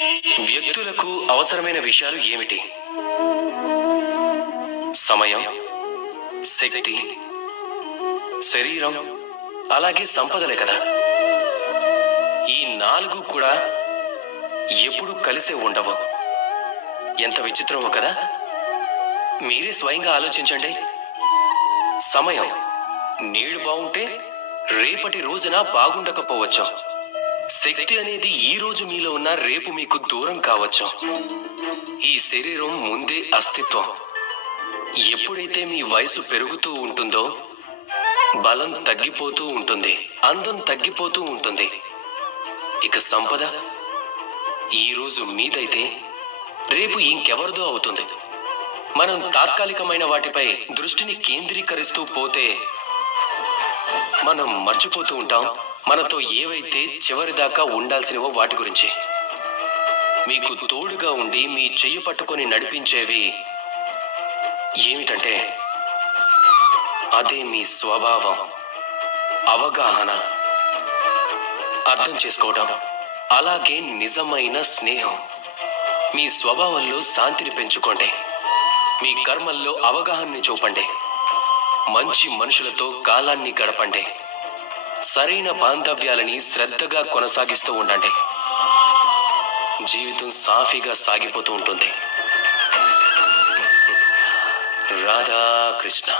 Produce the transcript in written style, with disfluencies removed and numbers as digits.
వ్యక్తులకు అవసరమైన విషయాలు ఏమిటి? సమయం, శక్తి, శరీరం, అలాగే సంపదలే కదా. ఈ 4 కూడా ఎప్పుడు కలిసే ఉండవు. ఎంత విచిత్రమో కదా. మీరే స్వయంగా ఆలోచించండి. సమయం నేడు బాగుంటే రేపటి రోజున బాగుండకపోవచ్చు. శక్తి అనేది ఈ రోజు మీలో ఉన్న రేపు మీకు దూరం కావచ్చు. ఈ శరీరం ముందే అస్తిత్వం. ఎప్పుడైతే మీ వయసు పెరుగుతూ ఉంటుందో బలం తగ్గిపోతూ ఉంటుంది, అందం తగ్గిపోతూ ఉంటుంది. ఇక సంపద ఈరోజు మీదైతే రేపు ఇంకెవరిదో అవుతుంది. మనం తాత్కాలికమైన వాటిపై దృష్టిని కేంద్రీకరిస్తూ పోతే మనం మర్చిపోతూ ఉంటాం మనతో ఏవైతే చివరిదాకా ఉండాల్సినవో వాటి గురించి. మీకు తోడుగా ఉండి మీ చెయ్యి పట్టుకొని నడిపించేవి ఏమిటంటే అదే మీ స్వభావం, అవగాహన, అర్థం చేసుకోవడం, అలాగే నిజమైన స్నేహం. మీ స్వభావంలో శాంతిని పెంచుకోండి, మీ కర్మల్లో అవగాహనని చూపండి, మంచి మనుషులతో కాలాన్ని గడపండి, సరైన బాంధవ్యాలని శ్రద్ధగా కొనసాగిస్తూ ఉండండి. జీవితం సాఫీగా సాగిపోతూ ఉంటుంది. రాధాకృష్ణ.